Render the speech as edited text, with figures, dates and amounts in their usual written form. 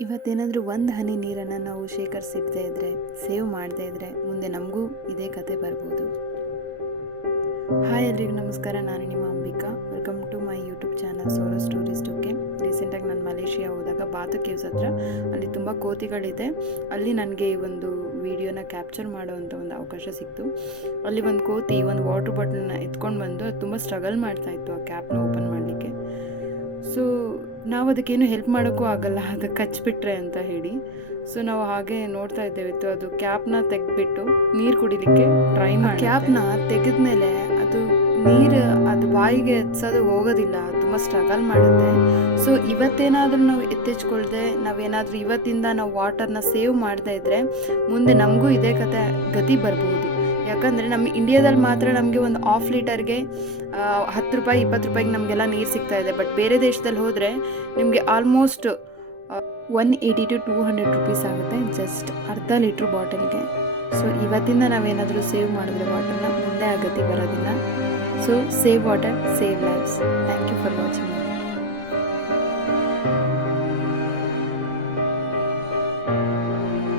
ಇವತ್ತೇನಾದರೂ ಒಂದು ಹನಿ ನೀರನ್ನು ನಾವು ಶೇಖರಿಸಿಡದೇ ಇದ್ದರೆ, ಸೇವ್ ಮಾಡದೇ ಇದ್ದರೆ, ಮುಂದೆ ನಮಗೂ ಇದೇ ಕತೆ ಬರ್ಬೋದು. ಹಾಯ್ ಎಲ್ರಿಗೂ ನಮಸ್ಕಾರ, ನಾನು ನಿಮ್ಮ Ambika. Welcome to my YouTube channel solo stories ಟುಕೆ. ರೀಸೆಂಟಾಗಿ ನಾನು ಮಲೇಷಿಯಾ ಹೋದಾಗ ಬಾತು ಕೇವ್ಸ್ ಹತ್ರ ಅಲ್ಲಿ ತುಂಬ ಕೋತಿಗಳಿದೆ. ಅಲ್ಲಿ ನನಗೆ ಈ ಒಂದು ವಿಡಿಯೋನ ಕ್ಯಾಪ್ಚರ್ ಮಾಡೋವಂಥ ಒಂದು ಅವಕಾಶ ಸಿಕ್ತು. ಅಲ್ಲಿ ಒಂದು ಕೋತಿ ಒಂದು ವಾಟರ್ ಬಾಟಲ್ನ ಎತ್ಕೊಂಡು ಬಂದು ಅದು ತುಂಬ ಸ್ಟ್ರಗಲ್ ಮಾಡ್ತಾಯಿತ್ತು ಆ ಕ್ಯಾಪ್ನ ಓಪನ್ ಮಾಡಲಿಕ್ಕೆ. ಸೊ ನಾವು ಅದಕ್ಕೇನು ಹೆಲ್ಪ್ ಮಾಡೋಕ್ಕೂ ಆಗಲ್ಲ, ಅದು ಕಚ್ಚಿಬಿಟ್ರೆ ಅಂತ ಹೇಳಿ. ಸೊ ನಾವು ಹಾಗೆ ನೋಡ್ತಾ ಇದ್ದೇವಿತ್ತು. ಅದು ಕ್ಯಾಪ್ನ ತೆಗೆದ್ಬಿಟ್ಟು ನೀರು ಕುಡಿಲಿಕ್ಕೆ ಟ್ರೈ ಮಾಡಿ, ಕ್ಯಾಪ್ನ ತೆಗೆದ್ಮೇಲೆ ಅದು ನೀರು ಅದು ಬಾಯಿಗೆ ಎತ್ಸೋದು ಹೋಗೋದಿಲ್ಲ, ತುಂಬ ಸ್ಟ್ರಗಲ್ ಮಾಡುತ್ತೆ. ಸೊ ಇವತ್ತೇನಾದರೂ ನಾವು ಎತ್ತಿಚ್ಕೊಳ್ದೆ, ನಾವೇನಾದರೂ ಇವತ್ತಿಂದ ನಾವು ವಾಟರ್ನ ಸೇವ್ ಮಾಡದೇ ಇದ್ದರೆ ಮುಂದೆ ನಮಗೂ ಇದೇ ಗತಿ ಬರ್ಬೋದು. ಯಾಕಂದರೆ ನಮ್ಮ ಇಂಡಿಯಾದಲ್ಲಿ ಮಾತ್ರ ನಮಗೆ ಒಂದು ½ ಲೀಟರ್ಗೆ 10 ರೂಪಾಯಿ 20 ರೂಪಾಯಿಗೆ ನಮಗೆಲ್ಲ ನೀರು ಸಿಗ್ತಾ ಇದೆ. ಬಟ್ ಬೇರೆ ದೇಶದಲ್ಲಿ ಹೋದರೆ ನಿಮಗೆ ಆಲ್ಮೋಸ್ಟ್ 180 to 200 ರುಪೀಸ್ ಆಗುತ್ತೆ ಜಸ್ಟ್ ಅರ್ಧ ಲೀಟ್ರ್ ಬಾಟಲ್ಗೆ. ಸೊ ಇವತ್ತಿಂದ ನಾವೇನಾದರೂ ಸೇವ್ ಮಾಡಿದ್ರೆ ವಾಟರ್ನ ಮುಂದೆ ಆ ಗತಿ ಬರೋದಿಲ್ಲ. So save water, save lives. Thank you for watching.